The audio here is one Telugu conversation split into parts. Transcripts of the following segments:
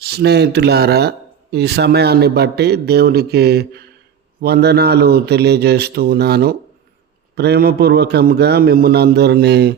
స్నేహితులారా ఈ సమయాన్ని బట్టి దేవునికి వందనాలు తెలియజేస్తూ ఉన్నాను. ప్రేమపూర్వకంగా మిమ్మల్ని అందరినీ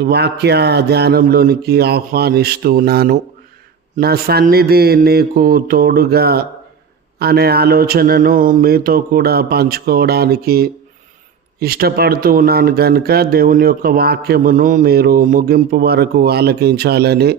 వాక్య ధ్యానంలోనికి ఆహ్వానిస్తూ ఉన్నాను. నా సన్నిధి నీకు తోడుగా అనే ఆలోచనను మీతో కూడా పంచుకోవడానికి ఇష్టపడుతూ ఉన్నాను కనుక దేవుని యొక్క వాక్యమును మీరు ముగింపు వరకు ఆలకించాలని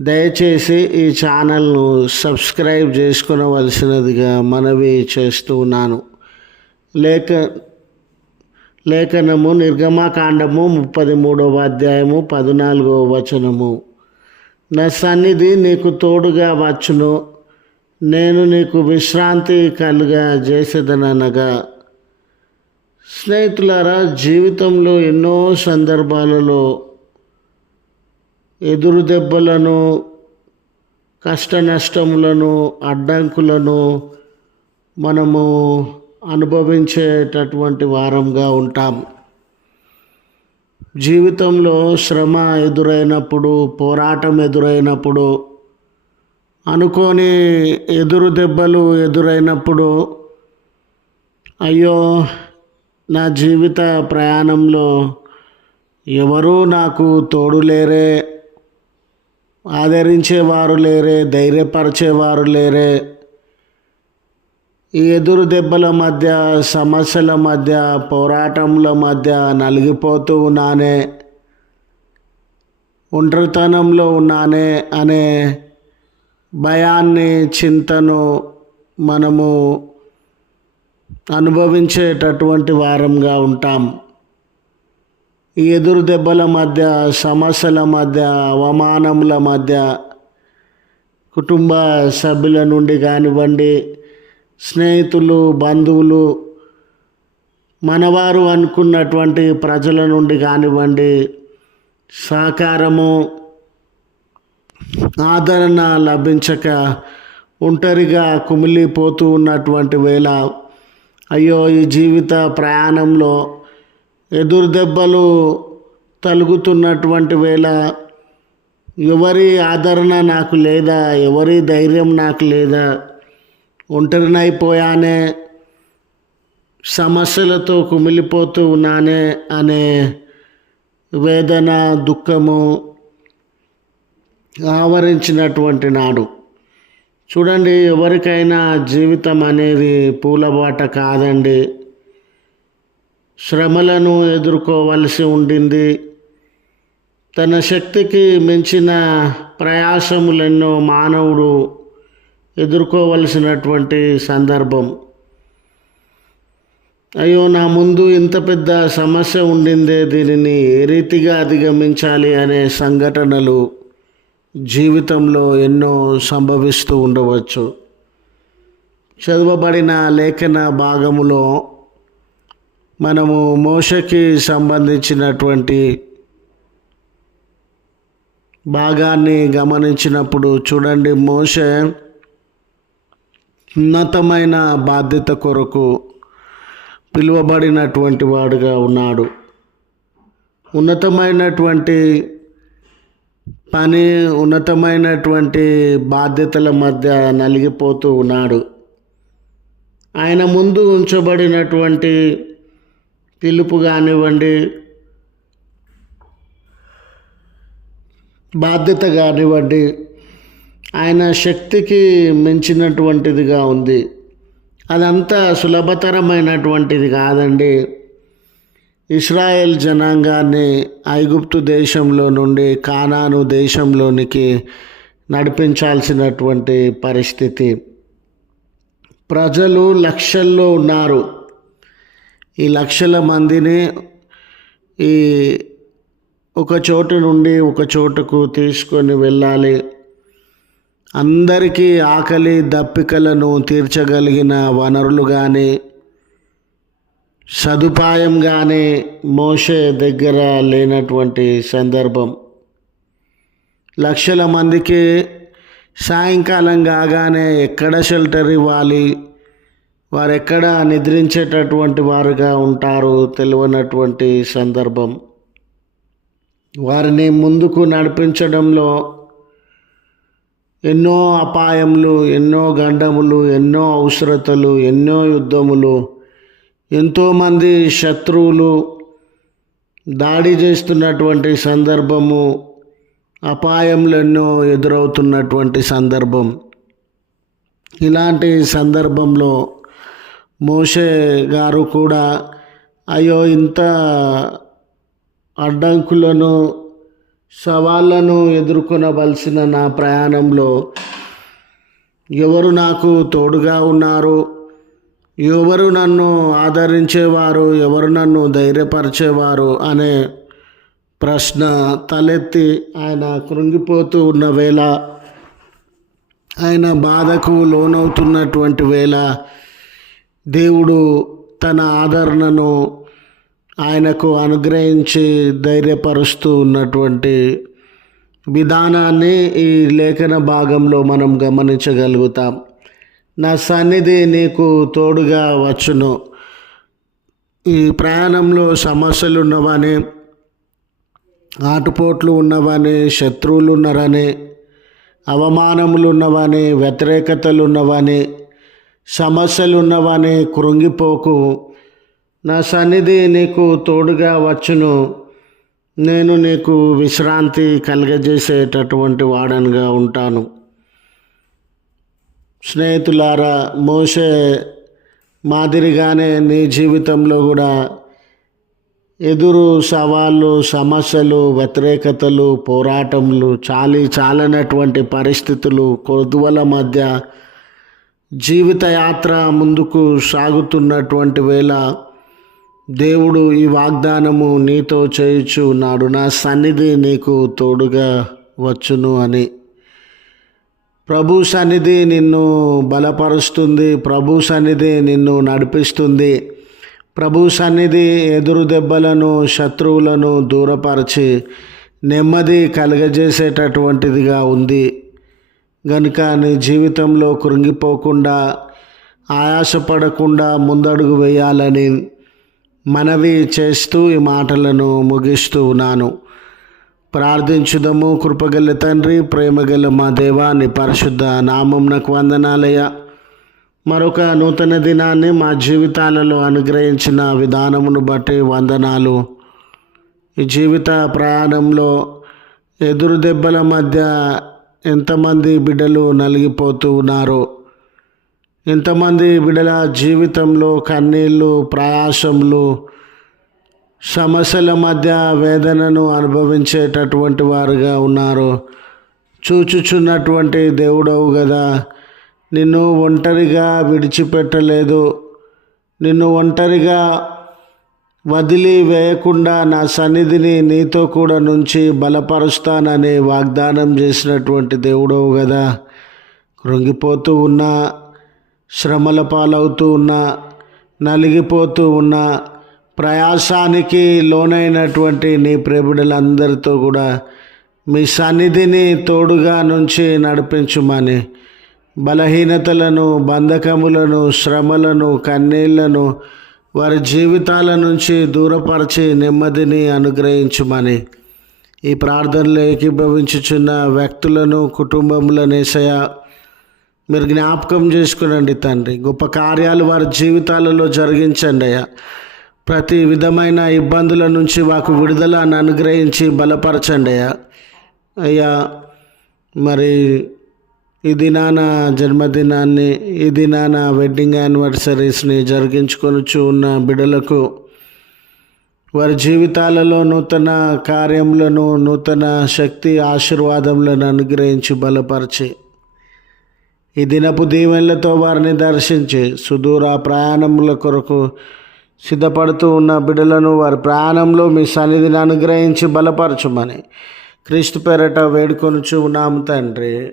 దయచేసి ఈ ఛానల్ను సబ్స్క్రైబ్ చేసుకునవలసినదిగా మనవి చేస్తూ ఉన్నాను. లేఖ లేఖనము నిర్గమాకాండము ముప్పది మూడవ అధ్యాయము పద్నాలుగవ వచనము. నా సన్నిధి నీకు తోడుగా వచ్చును నేను నీకు విశ్రాంతి కలుగా చేసేదనగా. స్నేహితులారా జీవితంలో ఎన్నో సందర్భాలలో ఎదురు దెబ్బలను కష్ట నష్టములను అడ్డంకులను మనము అనుభవించేటటువంటి వారంగా ఉంటాం. జీవితంలో శ్రమ ఎదురైనప్పుడు పోరాటం ఎదురైనప్పుడు అనుకోని ఎదురు దెబ్బలు ఎదురైనప్పుడు అయ్యో నా జీవిత ప్రయాణంలో ఎవరూ నాకు తోడులేరే ఆదరించేవారు లేరే ధైర్యపరిచేవారు లేరే. ఈ ఎదురు దెబ్బల మధ్య సమస్యల మధ్య పోరాటంల మధ్య నలిగిపోతూ ఉన్నానే. ఒంటరితనంలో ఉన్నానే అనే భయాన్ని చింతను మనము అనుభవించేటటువంటి వారంగా ఉంటాం. ఎదురు దెబ్బల మధ్య సమస్యల మధ్య అవమానముల మధ్య కుటుంబ సభ్యుల నుండి కానివ్వండి స్నేహితులు బంధువులు మనవారు అనుకున్నటువంటి ప్రజల నుండి కానివ్వండి సహకారము ఆదరణ లభించక ఒంటరిగా కుమిలిపోతూ ఉన్నటువంటి వేళ అయ్యో ఈ జీవిత ప్రయాణంలో ఎదురు దెబ్బలు తలుగుతున్నటువంటి వేళ ఎవరి ఆదరణ నాకు లేదా ఎవరి ధైర్యం నాకు లేదా ఒంటరినైపోయానే సమస్యలతో కుమిలిపోతూ ఉన్నానే అనే వేదన దుఃఖము ఆవరించినటువంటి నాడు. చూడండి ఎవరికైనా జీవితం అనేది పూలబాట కాదండి. శ్రమలను ఎదుర్కోవలసి ఉండింది. తన శక్తికి మించిన ప్రయాసములెన్నో మానవుడు ఎదుర్కోవలసినటువంటి సందర్భం. అయ్యో నా ముందు ఇంత పెద్ద సమస్య ఉండిందే దీనిని ఏ రీతిగా అధిగమించాలి అనే సంఘటనలు జీవితంలో ఎన్నో సంభవిస్తూ ఉండవచ్చు. చదవబడిన లేఖన భాగములో మనము మోషకి సంబంధించినటువంటి భాగాన్ని గమనించినప్పుడు చూడండి మోష ఉన్నతమైన బాధ్యత కొరకు పిలువబడినటువంటి వాడుగా ఉన్నాడు. ఉన్నతమైనటువంటి పని ఉన్నతమైనటువంటి బాధ్యతల మధ్య నలిగిపోతూ ఉన్నాడు. ఆయన ముందు ఉంచబడినటువంటి పిలుపు కానివ్వండి బాధ్యత కానివ్వండి ఆయన శక్తికి మించినటువంటిదిగా ఉంది. అదంతా సులభతరమైనటువంటిది కాదండి. ఇస్రాయేల్ జనాంగాన్ని ఐగుప్తు దేశంలో నుండి కానాను దేశంలోనికి నడిపించాల్సినటువంటి పరిస్థితి. ప్రజలు లక్షల్లో ఉన్నారు. ఈ లక్షల మందిని ఈ ఒక చోటు నుండి ఒక చోటుకు తీసుకొని వెళ్ళాలి. అందరికీ ఆకలి దప్పికలను తీర్చగలిగిన వనరులు కానీ సదుపాయం కానీ మోసే దగ్గర లేనటువంటి సందర్భం. లక్షల మందికి సాయంకాలం కాగానే ఎక్కడ షెల్టర్ ఇవ్వాలి? వారు ఎక్కడ నిద్రించేటటువంటి వారుగా ఉంటారు తెలియనటువంటి సందర్భం. వారిని ముందుకు నడిపించడంలో ఎన్నో అపాయములు ఎన్నో గండములు ఎన్నో అవసరతలు ఎన్నో యుద్ధములు ఎంతోమంది శత్రువులు దాడి చేస్తున్నటువంటి సందర్భము అపాయములు ఎన్నో ఎదురవుతున్నటువంటి సందర్భం. ఇలాంటి సందర్భంలో మోషే గారు కూడా అయ్యో ఇంత అడ్డంకులను సవాళ్ళను ఎదుర్కొనవలసిన నా ప్రయాణంలో ఎవరు నాకు తోడుగా ఉన్నారు? ఎవరు నన్ను ఆదరించేవారు? ఎవరు నన్ను ధైర్యపరిచేవారు? అనే ప్రశ్న తలెత్తి ఆయన కృంగిపోతూ ఉన్న వేళ ఆయన బాధకు లోనవుతున్నటువంటి వేళ దేవుడు తన ఆదరణను ఆయనకు అనుగ్రహించి ధైర్యపరుస్తూ ఉన్నటువంటి విధానాన్ని ఈ లేఖన భాగంలో మనం గమనించగలుగుతాం. నా సన్నిధి నీకు తోడుగా వచ్చును. ఈ ప్రయాణంలో సమస్యలు ఉన్నవని ఆటుపోట్లు ఉన్నవని శత్రువులు ఉన్నారని అవమానములు ఉన్నవని వ్యతిరేకతలు ఉన్నవని సమస్యలు ఉన్నవని కృంగిపోకు. నా సన్నిధి నీకు తోడుగా వచ్చును. నేను నీకు విశ్రాంతి కలగజేసేటటువంటి వాడనిగా ఉంటాను. స్నేహితులారా మోసే మాదిరిగానే నీ జీవితంలో కూడా ఎదురు సవాళ్ళు సమస్యలు వ్యతిరేకతలు పోరాటములు చాలి చాలనటువంటి పరిస్థితులు కొద్దువల మధ్య జీవితయాత్ర ముందుకు సాగుతున్నటువంటి వేళ దేవుడు ఈ వాగ్దానము నీతో చేయుచు ఉన్నాడు నా సన్నిధి నీకు తోడుగా వచ్చును అని. ప్రభు సన్నిధి నిన్ను బలపరుస్తుంది ప్రభు సన్నిధి నిన్ను నడిపిస్తుంది ప్రభు సన్నిధి ఎదురు దెబ్బలను శత్రువులను దూరపరిచి నెమ్మది కలగజేసేటటువంటిదిగా ఉంది. గనుక నీ జీవితంలో కృంగిపోకుండా ఆయాసపడకుండా ముందడుగు వేయాలని మనవి చేస్తూ ఈ మాటలను ముగిస్తూ ఉన్నాను. ప్రార్థించుదము కృపగల తండ్రి ప్రేమగల మా దేవాన్ని పరిశుద్ధ నామంనకు వందనాలయ మరొక నూతన దినాన్ని మా జీవితాలలో అనుగ్రహించిన విధానమును బట్టి వందనాలు. ఈ జీవిత ప్రయాణంలో ఎదురు దెబ్బల మధ్య ఎంతమంది బిడ్డలు నలిగిపోతూ ఉన్నారో? ఎంతమంది బిడ్డల జీవితంలో కన్నీళ్ళు ప్రయాసములు సమస్యల మధ్య వేదనను అనుభవించేటటువంటి వారుగా ఉన్నారు. చూచుచున్నటువంటి దేవుడవు కదా నిన్ను ఒంటరిగా విడిచిపెట్టలేదు. నిన్ను ఒంటరిగా వదిలి వేయకుండా నా సన్నిధిని నీతో కూడా నుంచి బలపరుస్తానని వాగ్దానం చేసినటువంటి దేవుడవు కదా కృంగిపోతూ ఉన్నా శ్రమల పాలవుతూ ఉన్నా నలిగిపోతూ ఉన్నా ప్రయాసానికి లోనైనటువంటి నీ ప్రేమిడులందరితో కూడా మీ సన్నిధిని తోడుగా నుంచి నడిపించుమని బలహీనతలను బంధకములను శ్రమలను కన్నీళ్ళను వారి జీవితాల నుంచి దూరపరిచి నెమ్మదిని అనుగ్రహించుమని. ఈ ప్రార్థనలో ఏకీభవించుచున్న వ్యక్తులను కుటుంబములను ఏసయ మీరు జ్ఞాపకం చేసుకునండి తండ్రి. గొప్ప కార్యాలు వారి జీవితాలలో జరిగించండి అయ్యా. ప్రతి విధమైన ఇబ్బందుల నుంచి వాకు విడుదలను అనుగ్రహించి బలపరచండి అయ్యా. అయ్యా మరి ఈ దినాన జన్మదినాన్ని ఈ దినాన వెడ్డింగ్ యానివర్సరీస్ని జరిగించుకొనుచు ఉన్న బిడలకు వారి జీవితాలలో నూతన కార్యములను నూతన శక్తి ఆశీర్వాదములను అనుగ్రహించి బలపరిచి ఈ దినపు దీవెనలతో వారిని దర్శించి సుదూర ప్రయాణముల కొరకు సిద్ధపడుతూ ఉన్న బిడలను వారి ప్రయాణంలో మీ సన్నిధిని అనుగ్రహించి బలపరచమని క్రీస్తు పేరట వేడుకొనుచు ఉన్నాము తండ్రి.